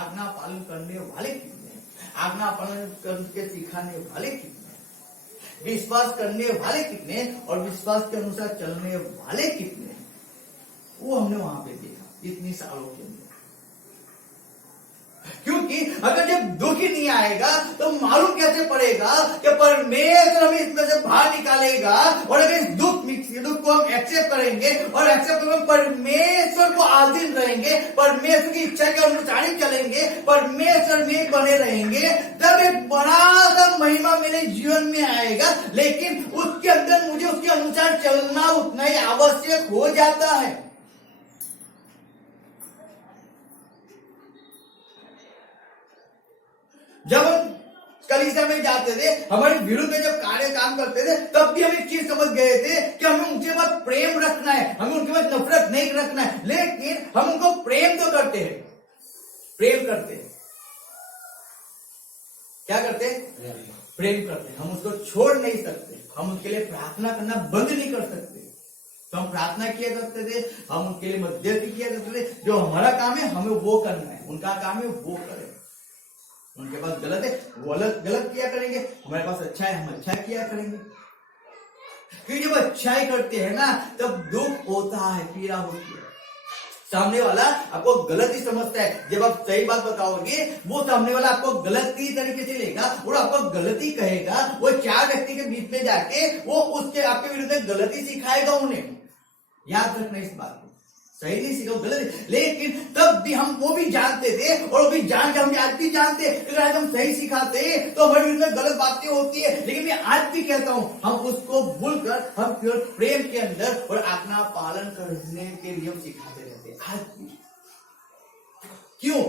आज्ञा पालन करने वाले कितने हैं, आज्ञा पालन करके सिखाने वाले कितने हैं, विश्वास करने वाले कितने हैं और विश्वास के अनुसार चलने वाले कितने हैं, वो हमने वहां पे देखा इतनी सालों के अंदर। क्योंकि अगर जब दुख ही नहीं आएगा तो मालूम कैसे पड़ेगा कि परमेश्वर हमें इसमें से बाहर निकालेगा। और अगर इस दुख को हम एक्सेप्ट करेंगे और एक्सेप्ट करेंगे, परमेश्वर को आधीन रहेंगे, परमेश्वर की इच्छा के अनुसार ही चलेंगे, परमेश्वर में बने रहेंगे, तब एक बड़ा सा महिमा मेरे जीवन में आएगा। लेकिन उसके अंदर मुझे उसके अनुसार चलना उतना ही आवश्यक हो जाता है। जब हम कलीसिया में जाते थे, हमारे विरुद्ध में जब कार्य काम करते थे, तब भी हम एक चीज समझ गए थे कि हमें उनके बाद प्रेम रखना है, हमें उनके बाद नफरत नहीं रखना है। लेकिन हम उनको प्रेम तो करते हैं, प्रेम करते हैं। क्या करते हैं? प्रेम करते हैं। हम उसको छोड़ नहीं सकते, हम उसके लिए प्रार्थना करना बंद नहीं कर सकते। तो हम प्रार्थना किया करते थे, हम उनके लिए मध्यस्थी किया करते थे। जो हमारा काम है हमें वो करना है, उनका काम है वो करें। उनके पास गलत है, वो गलत किया करेंगे, हमारे पास अच्छा है, हम अच्छा किया करेंगे। क्योंकि जब अच्छाई करते हैं ना, तब दुख होता है, पीड़ा होती है। सामने वाला आपको गलत ही समझता है। जब आप सही बात बताओगे, वो सामने वाला आपको गलती तरीके से लेगा और आपको गलती कहेगा। वो चार व्यक्ति के बीच में जाके वो उसके आपके विरुद्ध में गलती सिखाएगा उन्हें। याद रखना इस बात को, सही नहीं सीखा, गलत। लेकिन तब भी हम वो भी जानते थे और वो भी जान के हम आज भी जानते हैं। अगर आज हम सही सिखाते तो हमारे विरुद्ध में गलत बातें होती है। लेकिन मैं आज भी कहता हूं, हम उसको भूलकर हम केवल प्रेम के अंदर और आज्ञा पालन करने के लिए हम सिखाते रहते हैं आज भी। क्यों?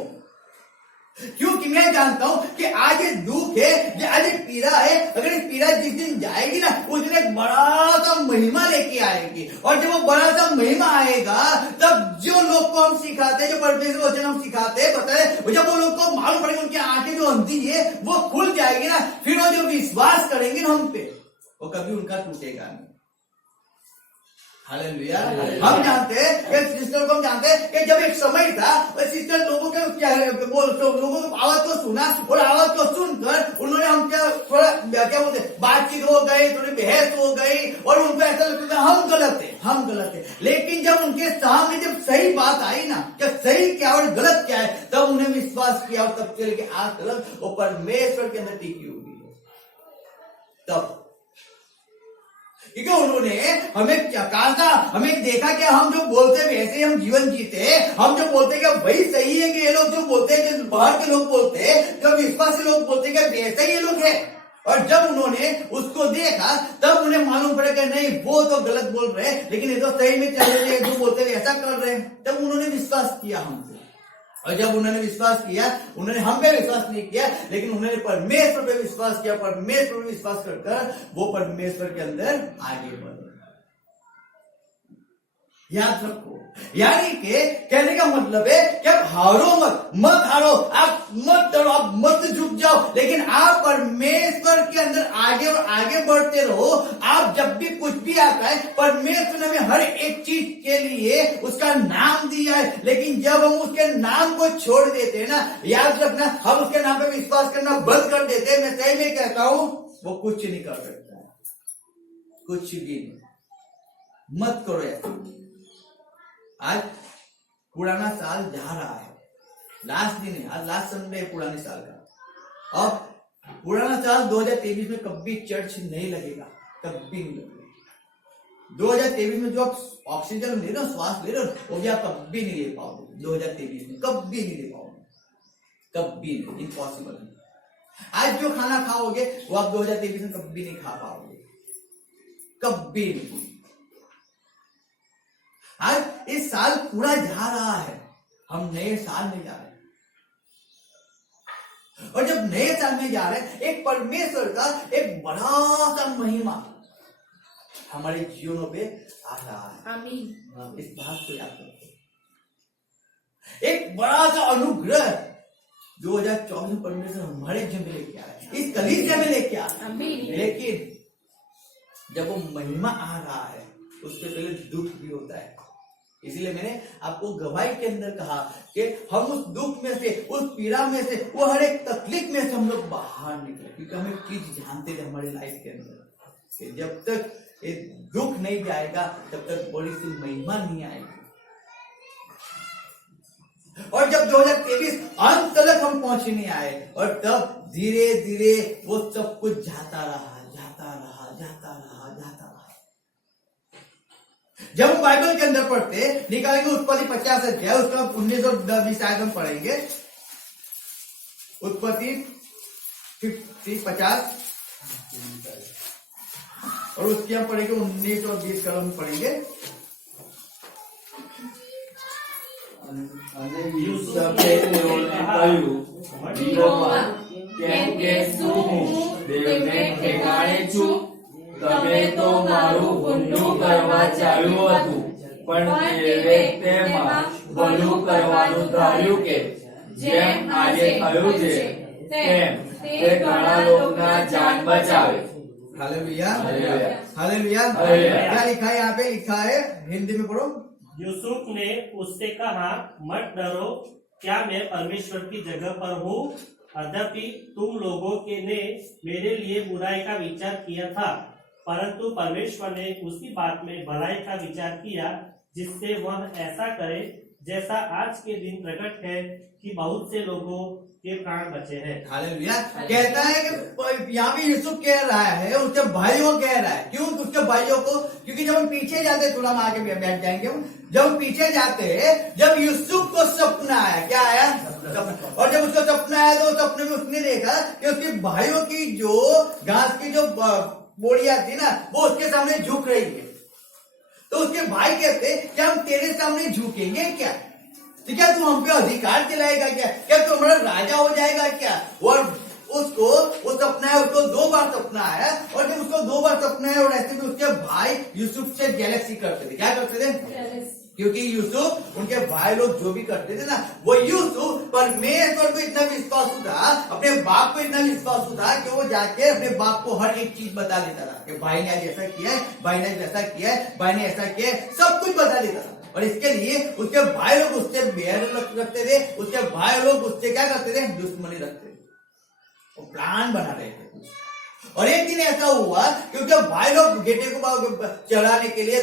क्योंकि मैं जानता हूं कि आज ये दुख है, ये आज एक पीड़ा है। अगर इस पीड़ा जिस दिन जाएगी ना, उस दिन एक बड़ा सा महिमा लेके आएगी। और जब वो बड़ा सा महिमा आएगा, तब जो लोग को हम सिखाते हैं, जो परमेश्वर वचन हम सिखाते हैं, बताए, जब वो लोग को मालूम पड़ेगा, उनकी आंखें जो अंधी है वो खुल जाएगी ना, फिर वो जो विश्वास करेंगे ना हम पे, वो कभी उनका टूटेगा नहीं। हालेलुया। हम जानते हैं, सिस्टर को हम जानते हैं कि जब एक समय था, सिस्टर लोगों के लोगों की आवाज को सुना और आवाज को सुनकर उन्होंने हम क्या बोलते, बातचीत हो गई, थोड़ी बहस हो गई और उनको ऐसा लगता था हम गलत है, हम गलत है। लेकिन जब उनके सामने जब सही बात आई ना, कि सही क्या और गलत क्या है, तब उन्हें विश्वास किया और तब चल के आज तक वो परमेश्वर के अंदर टिकी हुई है। तब क्योंकि उन्होंने हमें क्या कहा था, हमें देखा कि हम जो बोलते हैं वैसे हम जीवन जीते हैं। हम जो बोलते हैं कि वही सही है, कि ये लोग जो बोलते हैं, जो बाहर के लोग बोलते हैं, जो विश्वासी लोग बोलते हैं कि वैसे ही ये लोग है। और जब उन्होंने उसको देखा, तब उन्हें मालूम पड़ा कि नहीं, वो तो गलत बोल रहे हैं, लेकिन ये तो सही में चल रहे हैं, जो बोलते हैं ऐसा कर रहे हैं। तब उन्होंने विश्वास किया हमसे। और जब उन्होंने विश्वास किया, उन्होंने हम पे विश्वास नहीं किया, लेकिन उन्होंने परमेश्वर पे विश्वास किया। परमेश्वर पे विश्वास कर वो परमेश्वर के अंदर आगे बढ़े। याद रखो, यानी कि कहने का मतलब है कि आप हारो मत हारो, आप मत डरो, आप मत झुक जाओ, लेकिन आप परमेश्वर के अंदर आगे और आगे बढ़ते रहो। आप जब भी कुछ भी आता है, परमेश्वर ने हमें हर एक चीज के लिए उसका नाम दिया है। लेकिन जब हम उसके नाम को छोड़ देते हैं ना, याद रखना, हम उसके नाम पे विश्वास करना बंद कर देते हैं। मैं सही में कहता हूं, वो कुछ नहीं कर सकता है, कुछ भी नहीं। मत करो ऐसा। आज पुराना साल जा रहा है, लास्ट दिन है, आज लास्ट संडे है पुराने साल का। अब पुराना साल 2023 में कभी चर्च नहीं लगेगा, कभी नहीं लगेगा। 2023 में जो आप ऑक्सीजन ले रहे हो, श्वास ले रहे हो, वो भी आप कभी नहीं ले पाओगे। 2023 में कभी नहीं ले पाओगे, कभी नहीं, इम्पॉसिबल है। आज जो खाना खाओगे वो आप 2023 में कभी नहीं खा पाओगे, कभी नहीं। आज इस साल पूरा जा रहा है, हम नए साल में जा रहे हैं। और जब नए साल में जा रहे हैं, एक परमेश्वर का एक बड़ा सा महिमा हमारे जीवनों पे आ रहा है। आमीन। इस बात को याद रखो, एक बड़ा सा अनुग्रह 2024 में परमेश्वर हमारे जीवन में लेके आ रहा है, इस कलीसिया में लेके आ रहा है। लेकिन जब वो महिमा आ रहा है, उससे पहले दुख भी होता है। इसीलिए मैंने आपको गवाही के अंदर कहा कि हम उस दुख में से, उस पीड़ा में से, वो हर एक तकलीफ में से हम लोग बाहर निकले, क्योंकि हम एक चीज जानते थे हमारी लाइफ के अंदर कि जब तक ये दुख नहीं जाएगा तब तक बड़ी सी महिमा नहीं आएगी। और जब 2023 अंत तक हम पहुंच नहीं आए, और तब धीरे धीरे वो सब कुछ जाता रहा, जाता रहा, जाता रहा, जाता रहा। जब हम बाइबल के अंदर पढ़ते निकालेंगे उत्पत्ति 50 अध्याय, उसका 19 और 20 आयत हम पढ़ेंगे। उत्पत्ति 50 और उसके हम पढ़ेंगे 19 और 20 का हम पढ़ेंगे। યુસુફે તેઓને કહ્યું, "યહોવા, કેમ કે હું દેવને ઠેકાણે છું? તમે તો મારું ઊંડું કરવા ચાલ્યું હતું, પણ દેવે તેમાં ભલું કરવાનું ધાર્યું કે જેમ આજે થયું છે તેમ તે ઘણા લોકોના જાન બચાવે." Hallelujah, hallelujah, hallelujah. हालेलुया। क्या लिखा है यहाँ पे? लिखा है, हिंदी में पढ़ो। यूसुफ ने उससे कहा, मत डरो, क्या मैं परमेश्वर की जगह पर हूँ? यद्यपि तुम लोगों के ने मेरे लिए बुराई का विचार किया था, परंतु परमेश्वर ने उसी बात में भलाई का विचार किया, जिससे वह ऐसा करे जैसा आज के दिन प्रकट है कि बहुत से लोगों के प्राण बचे हैं। हालेलुया। कहता है कि यहाँ भी यूसुफ कह रहा है, उसके भाइयों को कह रहा है। क्यों उसके भाइयों को? क्योंकि जब हम पीछे जाते, थोड़ा हम आगे बैठ जाएंगे, जब हम पीछे जाते जब यूसुफ को सपना आया, क्या आया? सपना। और जब उसको सपना आया तो सपने में उसने देखा कि उसके भाइयों की जो घास की जो बोरियां थी ना, वो उसके सामने झुक रही है। तो उसके भाई कहते कि हम तेरे सामने झुकेंगे क्या? तो क्या तू हम पे अधिकार दिलाएगा क्या? क्या तू हमारा राजा हो जाएगा क्या? और उसको वो सपना है, उसको 2 बार सपना आया, और जब उसको 2 बार सपना है, और ऐसे में उसके भाई यूसुफ से जेलसी करते थे। क्या करते थे? क्योंकि यूसुफ, उनके भाई लोग जो भी करते थे ना, वो यूसुफ परमेश्वर को इतना विश्वास था, अपने बाप को इतना विश्वास था कि वो जाके अपने बाप को हर एक चीज बता देता था कि भाई ने आज ऐसा किया है, भाई ने ऐसा किया है, भाई ने ऐसा किया है, सब कुछ बता देता था। और इसके लिए उसके भाई लोग उससे बैर रखते थे, उसके भाई लोग उससे क्या करते थे? दुश्मनी रखते थे, वो प्लान बना रहे थे कुछ। और एक दिन ऐसा हुआ कि उसके भाई लोग बेटे को चढ़ाने के लिए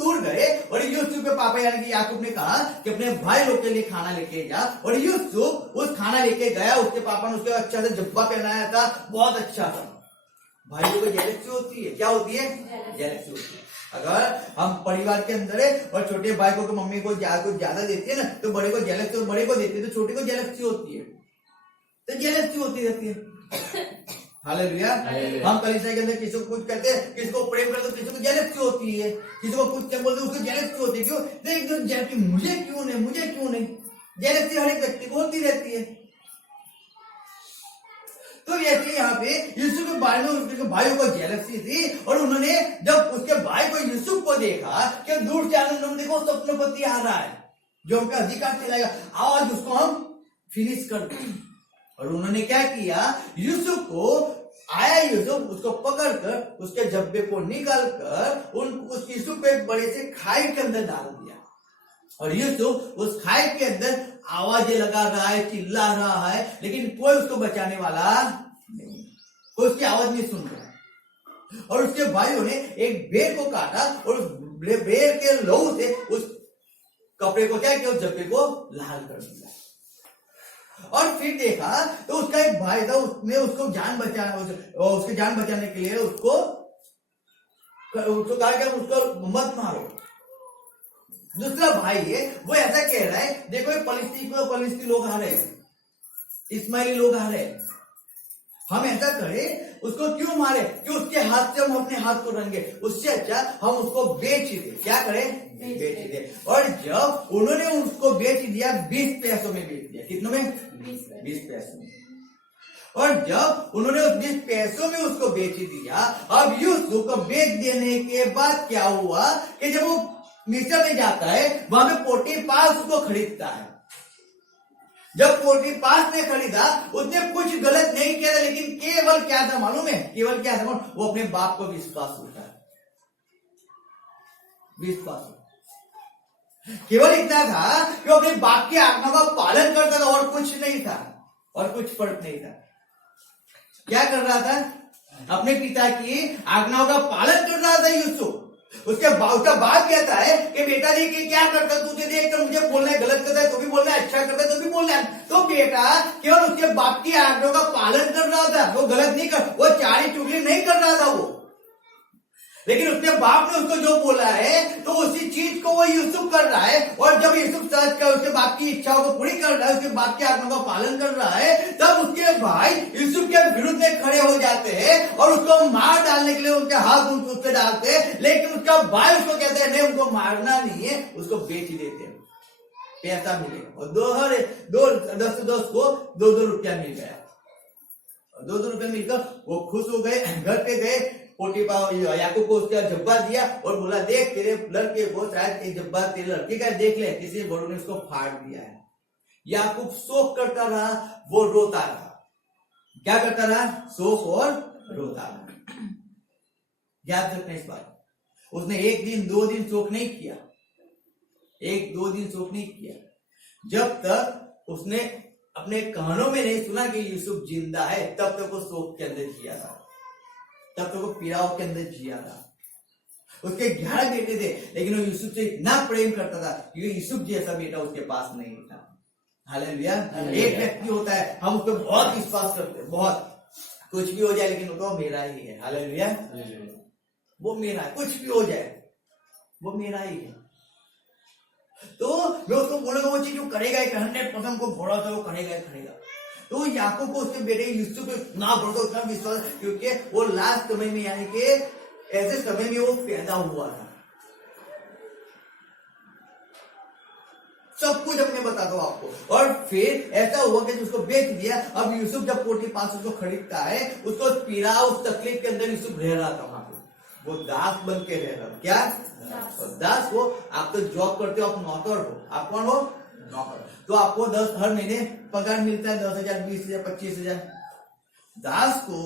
दूर गए, और यूसुफ के पापा यानी कि याकूब ने कहा कि अपने भाई लोग के लिए खाना लेके जा। और यूसुफ उस खाना लेके गया, उसके पापा ने उसके अच्छा से जब्बा पहनाया था, बहुत अच्छा था। भाइयों को जेलसी होती है। क्या होती है? जेलसी होती है। अगर हम परिवार के अंदर है और छोटे भाई को मम्मी को ज्यादा देती है ना, तो बड़े को जेलसी, बड़े को देती है तो छोटे को जेलसी होती है, तो जेलसी होती रहती है। हालेलुया। हम कलीसिया के अंदर किसी को कुछ कहते हैं, किसी को प्रेम करते, किसी को जेलसी होती है, किसी को कुछ बोलते उसको जेलसी होती है। क्यों? जेलसी मुझे क्यों नहीं, मुझे क्यों नहीं? जेलसी हर एक व्यक्ति को होती रहती है। तो ऐसे यहाँ पे यूसुफ के बारे में उसके भाइयों को जेलसी थी, और उन्होंने जब उसके भाई को यूसुफ को देखा कि दूर से आनंद, देखो स्वप्नपति आ रहा है जो हमको अधिकार दिलाएगा, आज उसको हम फिनिश कर दें। और उन्होंने क्या किया? यूसुफ को आया, यूसुफ उसको पकड़कर उसके जब्बे को निकाल कर उस यूसुफ को एक बड़े से खाई के अंदर डाल दिया। और यूसुफ उस खाई के अंदर आवाजें लगा रहा है, चिल्ला रहा है, लेकिन कोई उसको बचाने वाला नहीं, कोई उसकी आवाज नहीं सुन रहा। और उसके भाइयों ने एक बेर को काटा, और उस बेर के लहू से उस कपड़े को क्या किया? उस जब्बे को लाल कर दिया। और फिर देखा तो उसका एक भाई था, उसने उसको उसके जान बचाने के लिए उसको कहा कि उसको मत मारो। दूसरा भाई है, वो ऐसा कह रहा है, देखो ये फलिस्ती लोग आ रहे हैं, इस्माइली लोग आ रहे हैं, हम ऐसा करें, उसको क्यों मारे कि उसके हाथ से हम अपने हाथ को रंगे, उससे अच्छा हम उसको बेच दे। क्या करें? बेच दे। और जब उन्होंने उसको बेच दिया, 20 पैसों में बेच दिया। कितनों में? 20 पैसों में। और जब उन्होंने उस 20 पैसों में उसको बेच दिया, अब यूसुफ को बेच देने के बाद क्या हुआ कि जब वो मिस्र में जाता है, वहां पे पोटीफार उसको खरीदता है। जब पोटीफार ने खरीदा, उसने कुछ गलत नहीं किया था, लेकिन केवल क्या था मालूम है? केवल क्या था? वो अपने बाप को विश्वास होता है, विश्वास। केवल इतना था कि वो अपने बाप की आज्ञा का पालन करता था और कुछ नहीं था, और कुछ फर्क नहीं था। क्या कर रहा था? अपने पिता की आज्ञाओं का पालन कर रहा था यूसुफ। उसका बाप कहता है कि बेटा देख के क्या करता है, तुझे देख कर मुझे बोलना है, गलत करता है तो भी बोलना है, अच्छा करता है तो भी बोलना है। तो बेटा केवल उसके बाप की आज्ञाओं का पालन कर रहा था, वो गलत नहीं कर, वो चारी चुगली नहीं कर रहा था वो। लेकिन उसके बाप ने उसको जो बोला है तो उसी चीज को वो यूसुफ कर रहा है। और जब यूसुफ सच कर उसके बाप की इच्छाओं को पूरी कर रहा है, उसके बाप की आज्ञा का पालन कर रहा है, तब उसके भाई यूसुफ के विरुद्ध में खड़े हो जाते हैं और उसको मार डालने के लिए उनके हाथ उस पे डालते हैं। लेकिन उसका भाई उसको कहते हैं नहीं, उनको मारना नहीं है, उसको बेच देते हैं, पैसा मिलेगा। और 10 को 2 रुपया मिल गया। 2 रुपया मिलकर वो खुश हो गए। घर पे गए, पोटीफार याकूब को उसका जब्बा दिया और बोला देख तेरे लड़के को शायद एक जब्बा तेरे लड़के का देख ले, किसी बड़ों ने उसको फाड़ दिया है। याकूब शोक करता रहा, वो रोता रहा। क्या करता रहा? शोक और रोता रहा। याद रखना इस बात। उसने 1 दिन 2 दिन शोक नहीं किया, 1-2 दिन शोक नहीं किया, जब तक उसने अपने कानों में नहीं सुना कि यूसुफ जिंदा है, तब तक वो शोक के अंदर जिया था, तब तक वो पीड़ाओं के अंदर जिया था। उसके 11 बेटे थे, लेकिन वो यूसुफ से इतना प्रेम करता था क्योंकि यूसुफ जैसा बेटा उसके पास नहीं था। हालेलुया। एक व्यक्ति होता है, हम उस पर बहुत विश्वास करते हैं, बहुत, कुछ भी हो जाए लेकिन वो तो मेरा ही है। हालेलुया। वो मेरा है, कुछ भी हो जाए वो मेरा ही है। तो मैं उसको बोलूंगा वो चीज जो करेगा, 100% को भरोसा वो करेगा। तो याकूब को उसके बेटे यूसुफ पे इतना भरोसा, उतना विश्वास, क्योंकि वो लास्ट समय में, यानी कि ऐसे समय में वो पैदा हुआ था। सब कुछ अपने बताता हूं आपको। और फिर ऐसा हुआ कि उसको बेच दिया। अब यूसुफ जब पोटीफार उसको खरीदता है, उसको पीड़ा, उस तकलीफ के अंदर यूसुफ रह रहा था वहां पे, वो दास बन के रह रहा था। क्या दास? वो आप तो जॉब करते हो, आप नौकर हो। आप कौन हो? नौकर। तो आपको 10 हर महीने पगार मिलता है, 10,000, 20,000, 25,000। दास को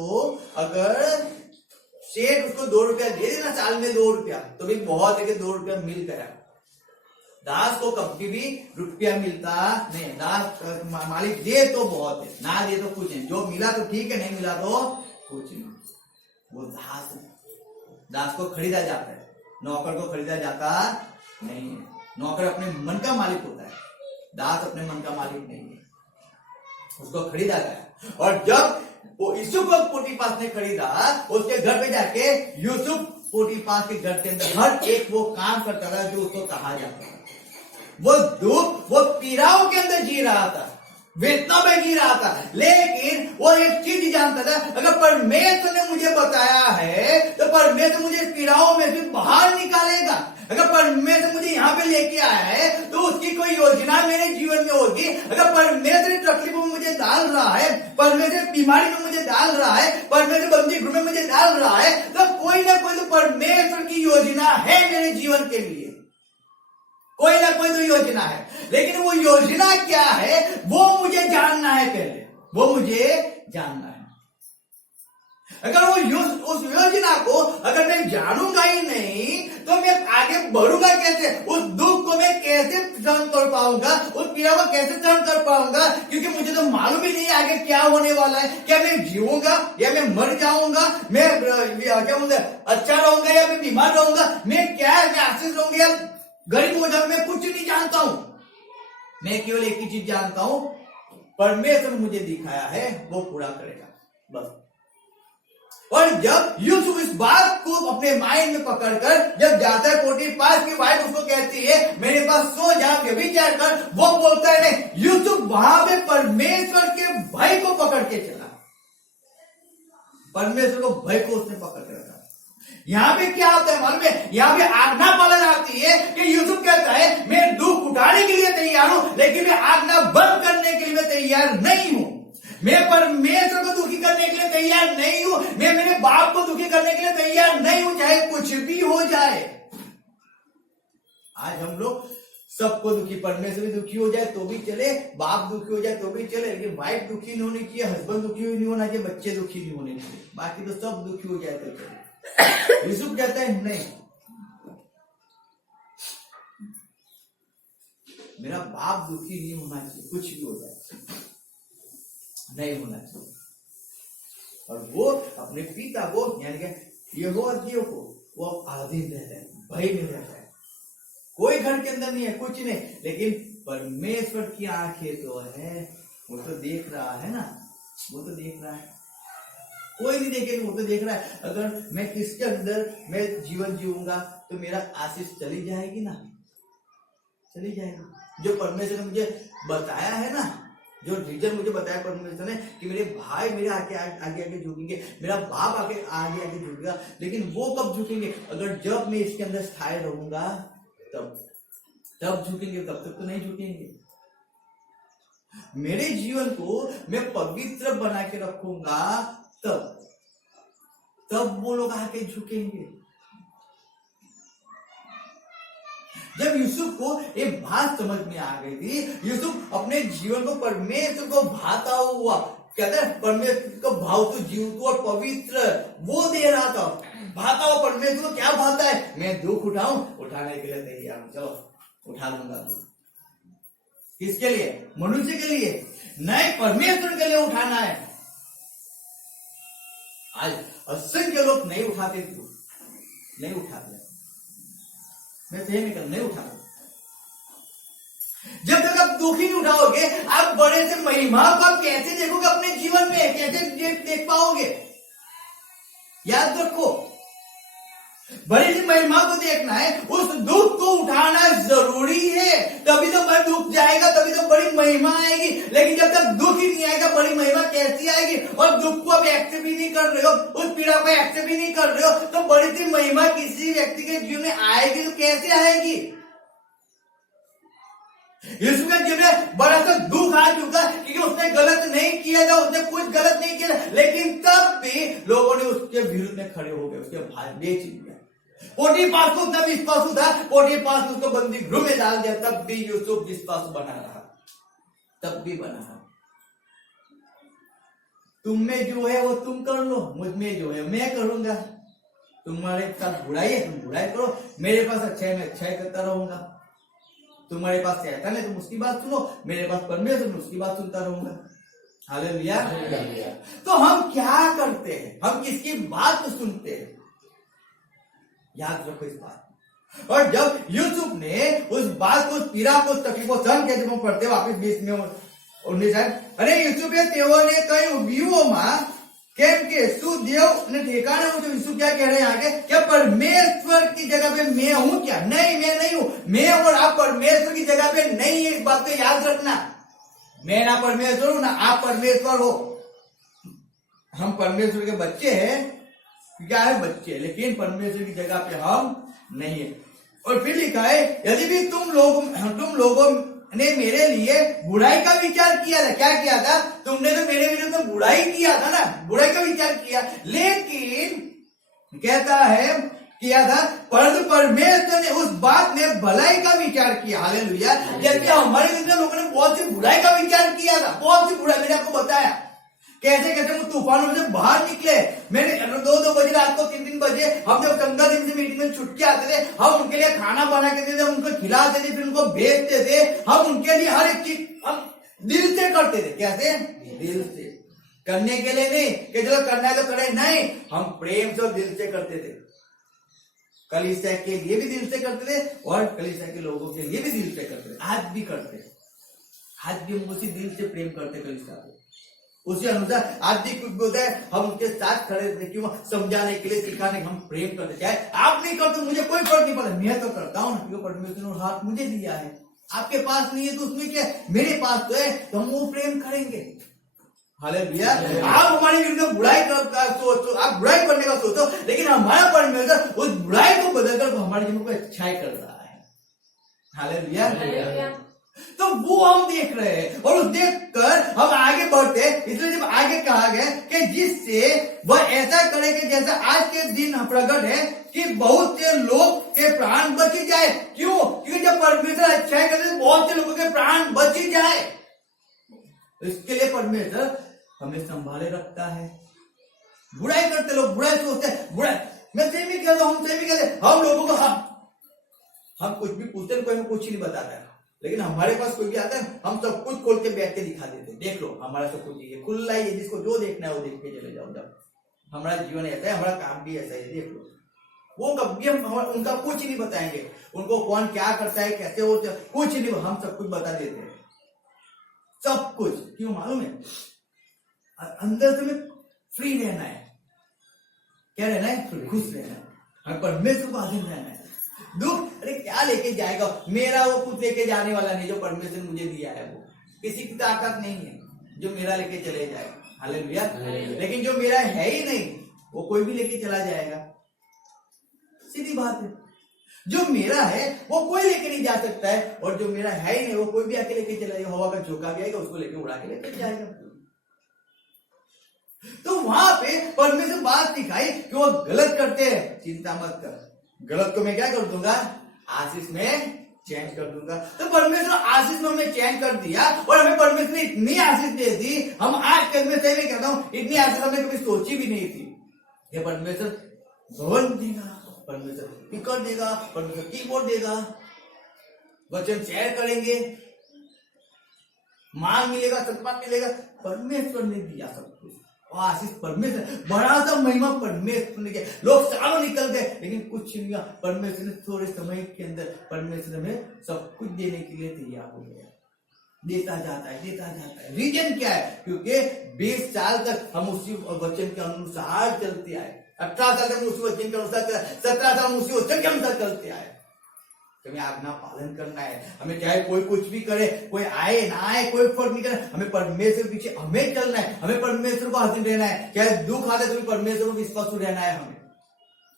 अगर सेठ उसको 2 रुपया दे देना साल में, 2 रुपया, तो भी बहुत है कि 2 रुपया मिल गया। दास को कभी भी रुपया मिलता नहीं। दास मालिक दे तो बहुत है, ना दे तो कुछ नहीं। जो मिला तो ठीक है, नहीं मिला तो कुछ नहीं। वो दास को खरीदा जाता है, नौकर को खरीदा जाता नहीं है। नौकर अपने मन का मालिक होता है, दास अपने मन का मालिक नहीं है। उसको खरीदा गया। और जब वो यूसुफ को पोटीफार ने खरीदा, उसके घर पे जाके यूसुफ पोटीफार के घर के अंदर हर एक वो काम करता था जो उसको कहा जाता था। वो दुख, वो पीड़ाओं के अंदर जी रहा था, वेदना में जी रहा था, लेकिन वो एक चीज जानता था, अगर परमेश्वर ने मुझे बताया है तो परमेश्वर मुझे पीड़ाओं में से बाहर निकालेगा। अगर परमेश्वर मुझे यहाँ पे लेके आया है तो उसकी कोई योजना मेरे जीवन में होगी। अगर परमेश्वर तकलीफों में मुझे डाल रहा है, परमेश्वर बीमारी में मुझे डाल रहा है, परमेश्वर बंदी गृह में मुझे डाल रहा है, तो कोई ना कोई तो परमेश्वर की योजना है मेरे जीवन के लिए, कोई ना कोई तो योजना है। लेकिन वो योजना क्या है वो मुझे जानना है, पहले वो मुझे जानना है। अगर वो उस योजना को अगर मैं जानूंगा ही नहीं तो मैं आगे बढ़ूंगा कैसे? उस दुख को मैं कैसे सहन कर पाऊंगा? उस पीड़ा को कैसे सहन कर पाऊंगा? क्योंकि मुझे तो मालूम ही नहीं आगे क्या होने वाला है। क्या मैं जीऊंगा या मैं मर जाऊंगा? मैं क्या बोलते अच्छा रहूंगा या मैं बीमार रहूंगा? मैं क्या है, मैं आशीष रहूंगा या गरीब हो जाऊंगा? मैं कुछ नहीं जानता हूं। मैं केवल एक ही चीज जानता हूं, परमेश्वर मुझे दिखाया है वो पूरा करेगा, बस। और जब यूसुफ इस बात को अपने माइंड में पकड़कर जब जाता है पोटीफार की वाइफ उसको कहती है मेरे पास सो जा, व्यभिचार कर, वो बोलता है नहीं। यूसुफ वहां पे परमेश्वर के भय को पकड़ के चला, परमेश्वर को भय को उसने पकड़ के रखा। यहाँ पे क्या होता है मालूम है? यहाँ पे आज्ञा पालन आती है कि यूसुफ कहता है मैं दुख उठाने के लिए तैयार हूं, लेकिन मैं आज्ञा बंद करने के लिए मैं तैयार नहीं हूं। मैं परमेश्वर को दुखी करने के लिए तैयार नहीं हूं। मैं मेरे बाप को दुखी करने के लिए तैयार नहीं हूं, चाहे कुछ भी हो जाए। आज हम लोग सबको दुखी, परमेश्वर भी दुखी हो जाए तो भी चले, बाप दुखी हो जाए तो भी चले, लेकिन वाइफ दुखी नहीं होनी चाहिए, हस्बैंड दुखी नहीं होना चाहिए, बच्चे दुखी नहीं होने चाहिए, बाकी तो सब दुखी हो जाए तो चले। यूसुफ कहता है नहीं, मेरा बाप दुखी नहीं होना चाहिए, कुछ भी हो जाए नहीं होना चाहिए। और वो अपने पिता को यानी कि यहोवा जीव को वो अधीन रहता है, भय में रहता है। कोई घर के अंदर नहीं है, कुछ नहीं, लेकिन परमेश्वर की आंखें तो है, वो तो देख रहा है ना, वो तो देख रहा है। कोई नहीं देखेगा, वो तो देख रहा है। अगर मैं किसके अंदर मैं जीवन जीऊंगा तो मेरा आशीष चली जाएगी ना, चली जाएगी। जो परमेश्वर ने मुझे बताया है ना, जो रीजन मुझे बताया परमेश्वर ने कि मेरे भाई मेरे आगे आगे झुकेंगे, मेरा बाप आगे आगे झुकेगा, लेकिन वो कब झुकेंगे? अगर जब मैं इसके अंदर स्थायी रहूंगा तब झुकेंगे, तब तक तो नहीं झुकेंगे। मेरे जीवन को मैं पवित्र बना के रखूंगा तब वो लोग आके झुकेंगे। जब यूसुफ को एक बात समझ में आ गई थी, यूसुफ अपने जीवन को परमेश्वर को भाता हुआ, कहते हैं परमेश्वर को भाव तो जीव तू और पवित्र वो दे रहा था। भाता हुआ परमेश्वर को क्या भाता है? मैं दुख उठाऊं, उठाने के लिए तैयार हूं, चलो उठा लूंगा। किसके लिए? मनुष्य के लिए नहीं, परमेश्वर के लिए उठाना है। आज असंख्य लोग नहीं उठाते, क्यों नहीं उठाते? मैं सही में नहीं उठाता। जब तक आप दुख ही नहीं उठाओगे, आप बड़े से महिमा को आप कैसे देखोगे अपने जीवन में, कैसे देख पाओगे? याद रखो, बड़ी सी महिमा को देखना है, उस दुख को उठाना जरूरी है, तभी तो बड़ा दुख जाएगा, तभी तो बड़ी महिमा आएगी। लेकिन जब तक दुख ही नहीं आएगा, बड़ी महिमा कैसी आएगी? और दुख को आप एक्सेप्ट भी नहीं कर रहे हो, उस पीड़ा को एक्सेप्ट भी नहीं कर रहे हो, तो बड़ी सी महिमा किसी व्यक्ति के जीवन में आएगी तो कैसे आएगी? यीशु के जीवन में बड़ा सा दुख आ चुका, क्योंकि उसने गलत नहीं किया था, उसने कुछ गलत नहीं किया, लेकिन तब भी लोगों ने उसके विरुद्ध में खड़े हो गए, उसके भाई बेच दिया। पोटीफार को उतना विश्वास था, पोटीफार ने उसको बंदी गृह में डाल दिया, तब भी यूसुफ विश्वास बना रहा, तब भी बना रहा। तुम में जो है वो तुम कर लो, मुझ में जो है मैं करूंगा। तुम्हारे पास बुराई है, तुम बुराई करो, मेरे पास अच्छाई में अच्छाई करता रहूंगा। तुम्हारे पास शैतान है, तुम उसकी बात सुनो, मेरे पास परमेश्वर, मैं उसकी बात सुनता रहूंगा। हालेलुया। तो हम क्या करते हैं? हम किसकी बात सुनते हैं? याद रखो इस बात। और जब यूसुफ ने उस बात को, उस पीड़ा को, उस तकलीफ को सहन किया, जब हम पढ़ते वापिस 20 में 19, अरे यूसुफ तेओने कई उबियों मां केम के सुदेव ने ठिकाने हो। तो यूसुफ क्या कह रहे हैं आगे? क्या परमेश्वर की जगह पे मैं हूं क्या? नहीं, मैं नहीं हूं। मैं और आप परमेश्वर की जगह पे नहीं है, इस बात को याद रखना। मैं ना परमेश्वर हूं, ना आप परमेश्वर हो। हम परमेश्वर के बच्चे हैं, क्या है? बच्चे, लेकिन परमेश्वर की जगह पे हम नहीं है। और फिर लिखा है, यदि भी तुम लोगों ने मेरे लिए बुराई का विचार किया था। क्या किया था? तुमने तो मेरे विरुद्ध में बुराई किया था ना, बुराई का विचार किया, लेकिन कहता है किया था, परंतु परमेश्वर ने उस बात में भलाई का विचार किया। हालेलुया। जबकि हमारे विरुद्ध लोगों ने बहुत सी बुराई का विचार किया था, बहुत सी बुराई। मैंने आपको बताया कैसे कैसे वो तूफानों में से बाहर निकले। मैंने 2 बजे रात को 3 बजे हम जब संगत दिन से मीटिंग में छुट्टी आते थे, हम उनके लिए खाना बना के देते थे, उनको खिलाते थे, फिर उनको भेजते थे। हम उनके लिए हर एक चीज हम दिल से करते थे। कैसे? दिल से। करने के लिए नहीं कि चलो करना है तो करे, नहीं, हम प्रेम से और दिल से करते थे। कलीसिया के लिए भी दिल से करते थे और कलीसिया के लोगों के लिए भी दिल से करते थे। आज भी करते, आज भी हम उसी दिल से प्रेम करते कलीसिया को, उसी अनुसार आज भी कुछ होता है, हम उनके साथ खड़े थे, क्यों? समझाने के लिए, सिखाने के, हम प्रेम करते। चाहे आप नहीं करते, मुझे कोई फर्क नहीं पड़ता, मैं तो करता हूँ, क्योंकि परमेश्वर ने हाथ मुझे दिया है। आपके पास नहीं है तो उसमें क्या? मेरे पास तो है, तो हम वो प्रेम करेंगे। हालेलुया। आप हमारे विरुद्ध बुराई का सोचो, आप बुराई करने का सोचो, लेकिन हमारा परमेश्वर उस बुराई को बदलकर हमारे जीवन को अच्छाई कर रहा है। हालेलुया। तो वो हम देख रहे हैं और उस देखकर हम आगे बढ़ते हैं। इसलिए जब आगे कहा गया कि जिससे वह ऐसा करे कि जैसा आज के दिन प्रकट है कि बहुत से लोग के प्राण बच जाए। क्यों? क्योंकि जब परमेश्वर अच्छाई करते हैं, बहुत से लोगों के प्राण बच जाए। इसके लिए परमेश्वर हमें संभाले रखता है। बुराई करते लोग, बुराई सोचते हैं, बुराई, मैं सही भी कहता हूं, हम सही भी कहते, हम लोगों को हम कुछ भी पूछते, कोई हमें कुछ ही नहीं बताता है। लेकिन हमारे पास कोई भी आता है, हम सब कुछ खोल के बैठ के दिखा देते, देख लो हमारा सब कुछ ये खुला ही है, जिसको जो देखना है वो देख के चले जाओ। जब हमारा जीवन ऐसा है, हमारा काम भी ऐसा है, देख लो। वो कभी हम उनका कुछ नहीं बताएंगे, उनको कौन क्या करता है, कैसे वो कुछ नहीं, हम सब कुछ बता देते हैं, सब कुछ। क्यों मालूम है? अंदर से हमें फ्री रहना है। क्या रहना है? खुश रहना है, हमें परमेश्वर को अधीन रहना है। दुख अरे क्या लेके जाएगा, मेरा वो कुछ लेके जाने वाला नहीं, जो परमेश्वर ने मुझे दिया है वो किसी की ताकत नहीं है जो मेरा लेके चले जाए। हालेलुया। लेकिन जो मेरा है ही नहीं वो कोई भी लेके चला जाएगा, सीधी बात है। जो मेरा है वो कोई लेके नहीं जा सकता है, और जो मेरा है ही नहीं वो कोई भी आके लेके चला जाएगा। हवा का झोंका भी आएगा, उसको लेके उड़ा के लेके जाएगा। तो वहां पे परमेश्वर बात दिखाई कि वो गलत करते हैं, चिंता मत कर, गलत को मैं क्या कर दूंगा? आशीष में चेंज कर दूंगा। तो परमेश्वर आशीष में हमें चेंज कर दिया, और हमें परमेश्वर ने इतनी आशीष दे दी, हम आज कल में सही में कहता हूं, इतनी आशीष हमने कभी सोची भी नहीं थी। ये परमेश्वर भवन देगा, परमेश्वर स्पीकर देगा, परमेश्वर कीबोर्ड देगा, वचन शेयर करेंगे, मान मिलेगा, सत्पात मिलेगा, परमेश्वर ने दिया सब कुछ। आशीष परमेश्वर, बड़ा सा महिमा परमेश्वर ने किया। लोग सालों निकल गए लेकिन कुछ नहीं हुआ, परमेश्वर ने थोड़े समय के अंदर परमेश्वर में सब कुछ देने के लिए तैयार हो गया। देता जाता है, देता जाता है। रीजन क्या है? क्योंकि 20 साल तक हम उसी वचन के अनुसार चलते आए, 18 साल तक हम उसी वचन के अनुसार, 17 साल हम उसी वचन के अनुसार चलते आए। हमें आज्ञा पालन करना है, हमें चाहे कोई कुछ भी करे, कोई आए ना आए, कोई फर्क नहीं करे, हमें परमेश्वर पीछे हमें चलना है, हमें परमेश्वर को हासिल रहना है। चाहे दुख आते तो भी परमेश्वर को विश्वासु रहना है, हमें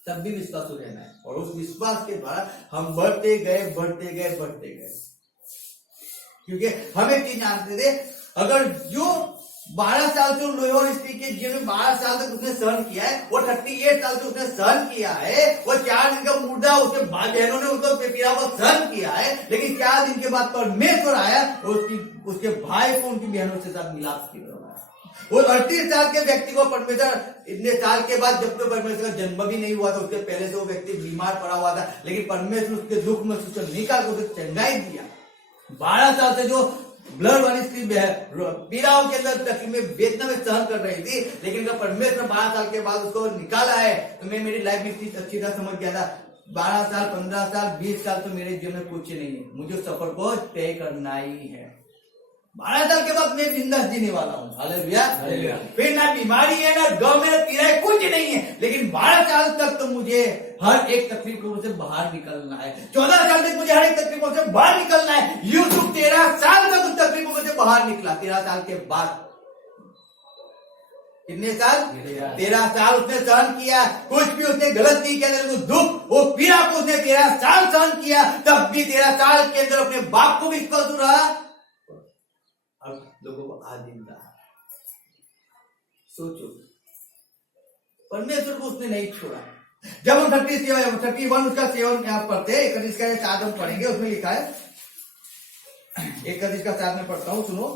तब भी विश्वासु रहना है, और उस विश्वास के द्वारा हम बढ़ते गए, बढ़ते गए, बढ़ते गए। क्योंकि हमें चीज जानते थे, अगर जो 12 साल से लोहियोर स्त्री के जीवन में 12 साल तक उसने सहन किया है, वो 38 साल से उसने सहन किया है, वो 4 दिन का मुर्दा उसके भाई बहनों ने उसको पीड़ा को सहन किया है, लेकिन 4 दिन के बाद परमेश्वर आया और उसके भाई को उनकी बहनों से साथ मिलाप किया। वो 38 साल के व्यक्ति को परमेश्वर इतने साल के बाद, जब तो परमेश्वर का जन्म भी नहीं हुआ था, उसके पहले से वो व्यक्ति बीमार पड़ा हुआ था, लेकिन परमेश्वर उसके दुख में उसको निकाल उसे चंगाई दिया। 12 साल से जो ब्लड वाली स्त्री पीड़ाओं के अंदर तकलीफ में वेदना में सहन कर रही थी, लेकिन जब परमेश्वर 12 साल के बाद उसको निकाला है, तो मैं मेरी लाइफ में अच्छी तरह समझ गया था। 12 साल, 15 साल, 20 साल तो मेरे जीवन में कुछ नहीं है, मुझे सफर को तय करना ही है। 12 साल के बाद मैं बिंदास जीने वाला हूँ। हालेलुया। फिर ना बीमारी है, ना गम है, ना पीड़ा है, कुछ नहीं है, लेकिन 12 साल तक तो मुझे हर एक तकलीफों से बाहर निकलना है। 14 साल तक मुझे हर एक तकलीफों से बाहर निकलना है। यूसुफ 13 साल तक उस तकलीफों से बाहर निकला। 13 साल के बाद, कितने साल? 13 साल उसने सहन किया, कुछ भी उसने गलत नहीं किया, दुख वो पीड़ा को उसने 13 साल सहन किया, तब भी 13 साल के अंदर अपने बाप को विश्वास रहा, अब लोगों को आधीन रहा। सोचो, परमेश्वर को उसने नहीं छोड़ा। जब हम 31 उसका 7 यहाँ पढ़ते, 31 का 7 हम पढ़ेंगे, उसमें लिखा है, 31 का 7 में पढ़ता हूं, सुनो।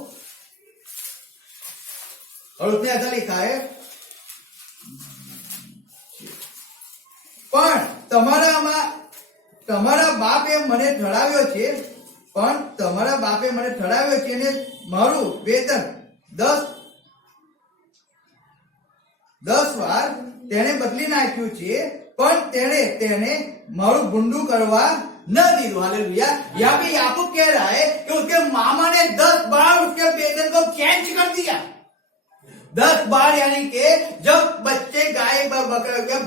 और उसने ऐसा लिखा है, પણ તમારા બાપે મને ઠરાવ્યો છે, પણ તમારા બાપે મને ઠરાવ્યો છે ને મારું વેતન 10 વાર તેને બદલી નાખ્યું છે, પણ તેને મારું ગુંડું કરવા न दीदो। हालेलुया। यहाँ पे याकूब कह रहा है कि उसके मामा ने 10 बार उसके वेतन को चेंज कर दिया। 10 बार, यानी कि जब बच्चे गाय बकरा, जब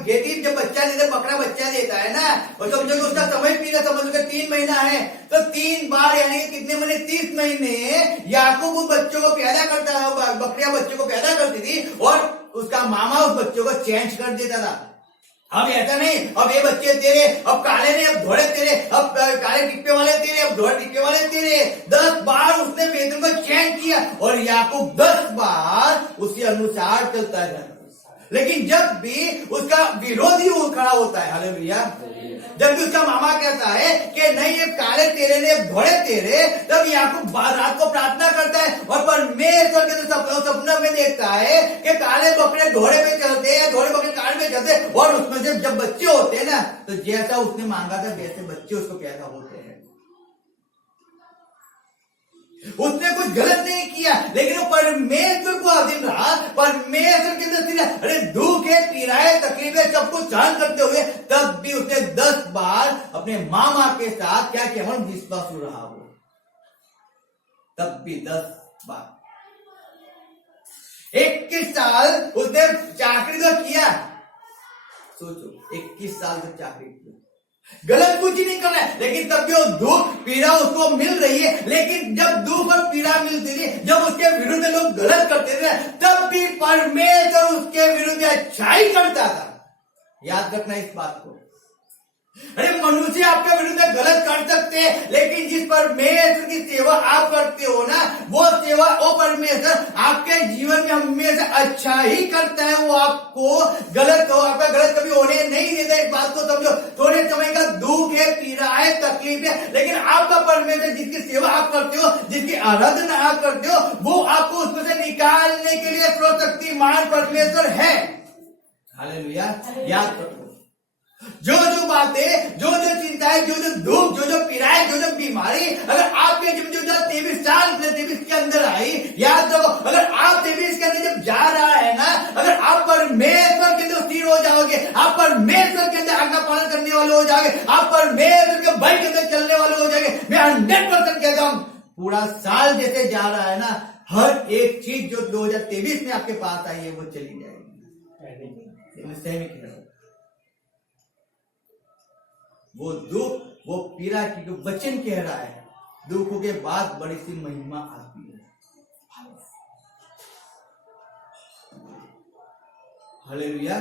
बच्चा देता, बकरा बच्चा देता है ना, और समझो कि उसका समय पीरियड समझ लो 3 महीना है, तो 3 बार यानी कि कितने महीने? 30 महीने याकूब उस बच्चों को पैदा करता है, बकरियां बच्चों को पैदा करती थी, और उसका मामा उस बच्चों को चेंज कर देता था। अब ऐसा नहीं, अब ये बच्चे तेरे, अब काले ने, अब धोड़े तेरे, अब काले टिक्के वाले तेरे, अब धोड़े टिक्के वाले तेरे। 10 बार उसने वेतन को चेंज किया, और याकूब 10 बार उसी अनुसार चलता है। लेकिन जब भी उसका विरोधी खड़ा होता है, हालेलुया, जब भी उसका मामा कहता है कि नहीं ये काले तेरे ने, धोड़े तेरे, तब याकूब रात को प्रार्थना करता है, और परमेश्वर के सपनों में देखता है कि काले बकरे धोड़े पे चलते हैं, धोड़े बकरे काले पे चलते, और उसमें से जब बच्चे होते हैं ना, तो जैसा उसने मांगा था वैसे बच्चे उसको पैदा होते हैं। गलत नहीं किया, लेकिन वो परमेश्वर को अधीन रहा, परमेश्वर के अंदर सीधा, अरे दुख है, पीड़ाएं, तकलीफें, सब कुछ सहन करते हुए तब भी उसने 10 बार अपने मामा के साथ क्या किया, मन विश्वासु रहा वो, तब भी 10 बार। 21 साल उसने चाकरी तो किया, सोचो 21 साल से चाकरी किया, गलत कुछ नहीं कर रहा है, लेकिन तब भी वो दुख पीड़ा उसको मिल रही है। लेकिन जब दुख और पीड़ा मिलती थी, जब उसके विरुद्ध लोग गलत करते थे, तब भी परमेश्वर उसके विरुद्ध अच्छाई करता था। याद रखना इस बात को। अरे मनुष्य आपके विरुद्ध गलत कर सकते हैं, लेकिन जिस परमेश्वर की सेवा आप करते हो ना, वो सेवा, वो परमेश्वर आपके जीवन में हमेशा अच्छा ही करता है। वो आपको गलत हो, आपका गलत कभी होने नहीं देता। इस बात को समझो। थोड़े समय का दुख है, पीड़ा है, तकलीफ है, लेकिन आपका परमेश्वर जिसकी सेवा आप करते हो, जिसकी आराधना आप करते हो, वो आपको उसमें से निकालने के लिए सर्वशक्तिमान परमेश्वर है। हालेलुया। याद रखो, जो जो बातें, जो जो चिंताएं, जो जो दुख, जो जो पीड़ाएं, जो जो बीमारी अगर आपके जीवन जो 23 साल 23 के अंदर आई, याद रखो, अगर आप 23 के अंदर जब जा रहा है ना, अगर आप परमेश्वर के अंदर स्थिर हो जाओगे, आप परमेश्वर के अंदर आज्ञा पालन करने वाले हो जाओगे, आप परमेश्वर के भय के अंदर चलने वाले हो जाएंगे, मैं 100% कहता हूं, पूरा साल जैसे जा रहा है ना, हर एक चीज जो 2023 में आपके पास आई है वो चली जाएगी। सही कह रहा हूं। वो दुख, वो पीड़ा की जो वचन कह रहा है, दुखों के बाद बड़ी सी महिमा आती है। हालेलुया।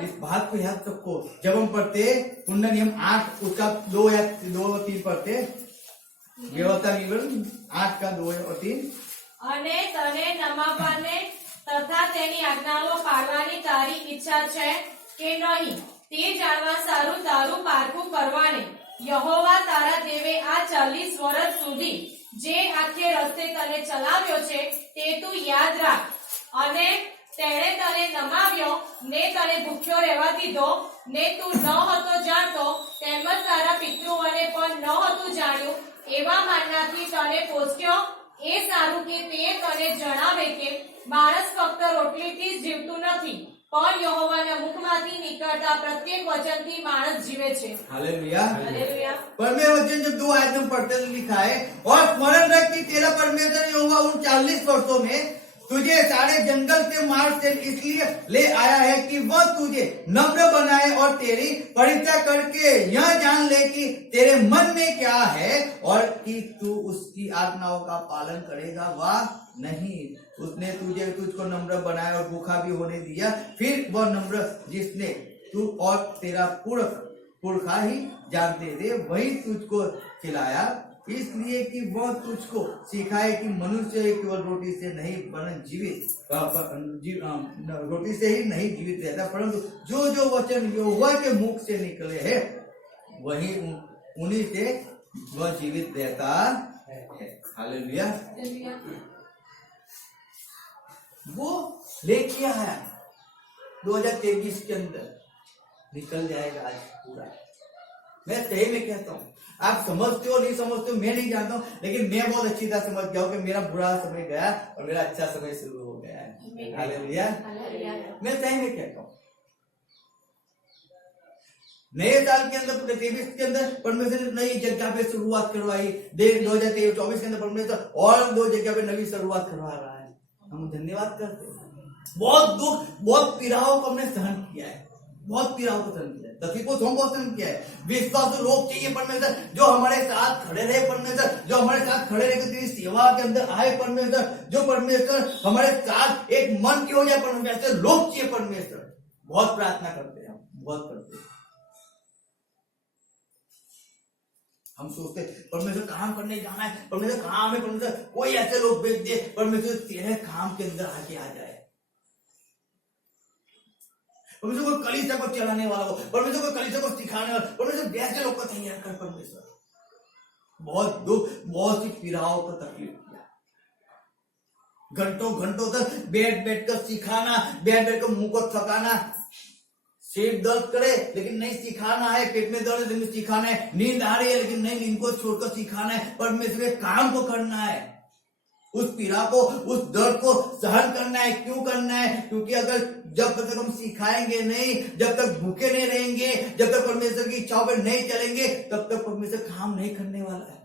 इस बात को याद रखो। जब हम पढ़ते पुण्य नियम 8 उसका 2 या 2-3 पढ़ते, व्यवस्था विवरण 8 का 2 और 3, અને તને નમાવવાને તથા તેની આજ્ઞાઓ પાળવાની તારી ઈચ્છા છે કે નહીં તે જાણવા સારું તારું પારખું કરવાને યહોવા તારા દેવે આ 40 વર્ષ સુધી જે આખે રસ્તે તને ચલાવ્યો છે તે તું યાદ રાખ અને તેણે તને નમાવ્યો ને તને ભૂખ્યો રહેવા દીધો ને તું ન હતો જાણતો તેમજ તારા પિતૃઓને પણ ન હતું જાણ્યું એવા માનનાથી તને પોષ્યો એ સારું કે તે તને જણાવે કે માણસ ફક્ત રોટલીથી જ જીવતું નથી પણ યહોવાના મુખમાંથી નીકળતા પ્રત્યેક વચનથી માણસ જીવે છે। हालेलुया। हालेलुया। परमेश्वर वचन जब 2 आयत में पढ़ते तो लिखा है, और स्मरण रख कि तेरा परमेश्वर यहोवा उन 40 वर्षों में तुझे सारे जंगल से मार्ग से इसलिए ले आया है कि वह तुझे नम्र बनाए और तेरी परीक्षा करके यह जान ले कि तेरे मन में क्या है और कि तू उसकी आज्ञाओं का पालन करेगा वा नहीं। उसने तुझको नम्र बनाया और भूखा भी होने दिया, फिर वह नम्र जिसने तू और तेरा पुरखा ही जानते थे वही तुझको खिलाया, इसलिए कि वह तुझको सिखाए कि मनुष्य केवल रोटी से नहीं वरन रोटी से ही नहीं जीवित रहता, परंतु जो जो वचन यहोवा के मुख से निकले हैं वही उन्हीं से वह जीवित रहता है। हालेलुया। वो लेके आया 2023 के अंदर निकल जाएगा आज पूरा। मैं सही में कहता हूँ, आप समझते हो नहीं समझते हो मैं नहीं जानता हूँ, लेकिन मैं बहुत अच्छी तरह समझ गया हूँ कि मेरा बुरा समय गया और मेरा अच्छा समय शुरू हो गया है। हालेलुया। मैं सही में कहता हूँ, नए साल के अंदर 23 के अंदर परमेश्वर ने नई जगह पे शुरुआत करवाई। 2024 के अंदर परमेश्वर और 2 जगह पे नई शुरुआत करवा रहा है। हम धन्यवाद करते हैं। बहुत दुख, बहुत पीड़ाओं को हमने सहन किया है, बहुत पीड़ाओं को सहन किया है, तकलीफों को बहुत सहन किया है। विश्वास लोग चाहिए परमेश्वर जो हमारे साथ खड़े रहे, परमेश्वर जो हमारे साथ खड़े रहे तेरी सेवा के अंदर आए, परमेश्वर जो परमेश्वर हमारे साथ एक मन की हो जाए, परमेश्वर ऐसे लोग चाहिए परमेश्वर। बहुत प्रार्थना करते हैं, बहुत करते हैं। हम सोचते परमेश्वर काम करने जाना है, परमेश्वर काम है, परमेश्वर कोई ऐसे लोग भेज दे, परमेश्वर तेरे काम के अंदर आके आ जाए, परमेश्वर को कलीसिया को चलाने वाला हो, परमेश्वर को कलीसिया को सिखाने वाला, परमेश्वर वैसे लोग को तैयार कर। परमेश्वर बहुत दुख, बहुत सी पीड़ाओं को तकलीफ किया, घंटों घंटों तक बैठ कर सिखाना, बैठ कर मुंह को थकाना, सिर दर्द करे लेकिन नहीं सिखाना है, पेट में दर्द है लेकिन सिखाना है, नींद आ रही है लेकिन नहीं, नींद को छोड़कर सिखाना है, परमेश्वर के काम को करना है। उस पीड़ा को, उस दर्द को सहन करना है। क्यों करना है? क्योंकि अगर जब तक हम सिखाएंगे नहीं, जब तक भूखे नहीं रहेंगे, जब तक परमेश्वर की इच्छाओं पर नहीं चलेंगे, तब तक परमेश्वर काम नहीं करने वाला है।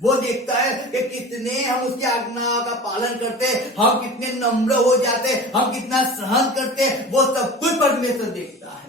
वो देखता है कि कितने हम उसकी आज्ञा का पालन करते, हम कितने नम्र हो जाते, हम कितना सहन करते, वो सब कुछ परमेश्वर देखता है।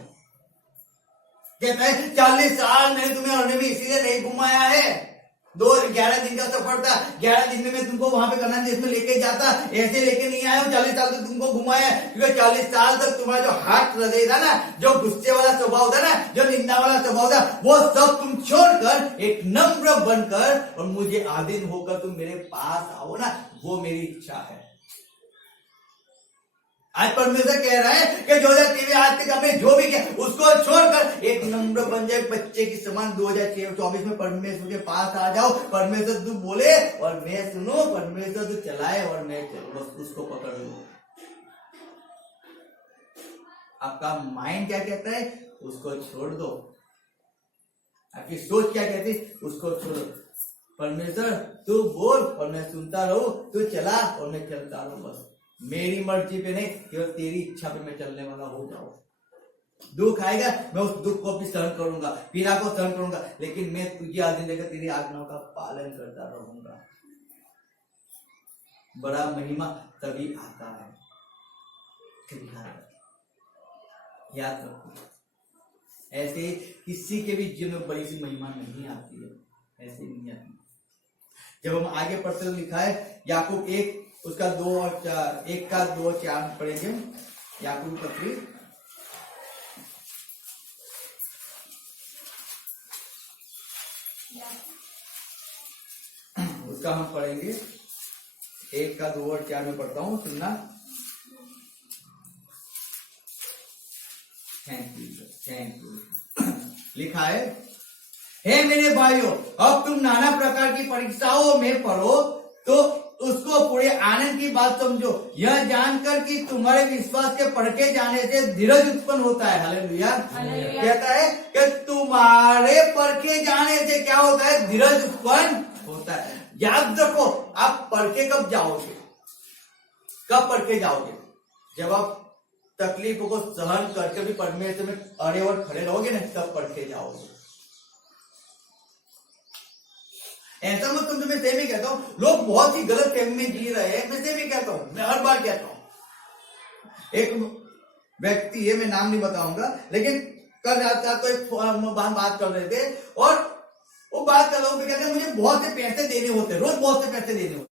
कहता है 40 साल मैंने तुम्हें अरण्य में इसीलिए नहीं घुमाया है। 11 दिन का सफर था, 11 दिन में मैं तुमको वहां पे कनान देश में लेके जाता, ऐसे लेके नहीं आया हूं। 40 साल तक तुमको घुमाया, क्योंकि 40 साल तक तुम्हारा जो हाथ हृदय था ना, जो गुस्से वाला स्वभाव था ना, जो निंदा वाला स्वभाव था, वो सब तुम छोड़कर एक नम्र बनकर और मुझे आधीन होकर तुम मेरे पास आओ ना, वो मेरी इच्छा है। आज परमेश्वर कह रहा है कि 2023 आज तक हमने जो भी किया उसको छोड़कर एक नम्र बन जाए, बच्चे की समान 2024 में परमेश्वर के पास आ जाओ। परमेश्वर तू बोले और मैं सुनो, परमेश्वर तू चलाए और मैं बस उसको पकड़ लूं। आपका माइंड क्या कहता है? उसको छोड़ दो। आपकी सोच क्या कहती है? उसको छोड़ो। परमेश्वर तू बोल और मैं सुनता रहूं, तू चला और मैं चलता रहूं। बस मेरी मर्जी पे नहीं, केवल तेरी इच्छा पे मैं चलने वाला हो जाऊं। दुख आएगा, मैं उस दुख को भी सहन करूंगा, पीड़ा को सहन करूंगा, लेकिन मैं तुझे आधीन लेकर तेरी आज्ञाओं का पालन करता रहूंगा। बड़ा महिमा तभी आता है। याद रखो, ऐसे किसी के भी जीवन में बड़ी सी महिमा नहीं आती है, ऐसे नहीं आती। जब हम आगे पढ़ते तो लिखा है याकूब 1 उसका 2 और 4, 1 का 2 और 4 पढ़ेंगे। याकूब पत्री उसका हम पढ़ेंगे 1 का 2 और 4 में पढ़ता हूं, सुनना। Thank you. लिखा है, हे मेरे भाइयों, अब तुम नाना प्रकार की परीक्षाओं में पढ़ो तो उसको पूरे आनंद की बात समझो, यह जानकर कि तुम्हारे विश्वास के परखे जाने से धीरज उत्पन्न होता है। हालेलुया। कहता है कि तुम्हारे परखे जाने से क्या होता है? धीरज उत्पन्न होता है। याद रखो, आप परखे कब जाओगे? कब परखे जाओगे? जब आप तकलीफों को सहन करके भी परमेश्वर में अड़े और खड़े रहोगे ना, तब परखे जाओगे। ऐसा मत समझो, मैं सेमी कहता हूं, लोग बहुत ही गलत फहमी में जी रहे हैं। मैं सेमी कहता हूं, मैं हर बार कहता हूं। एक व्यक्ति है, मैं नाम नहीं बताऊंगा, लेकिन कल रात को एक बात कर रहे थे और वो बात कर रहा हूं, कहते हैं मुझे बहुत से पैसे देने होते, रोज बहुत से पैसे देने होते।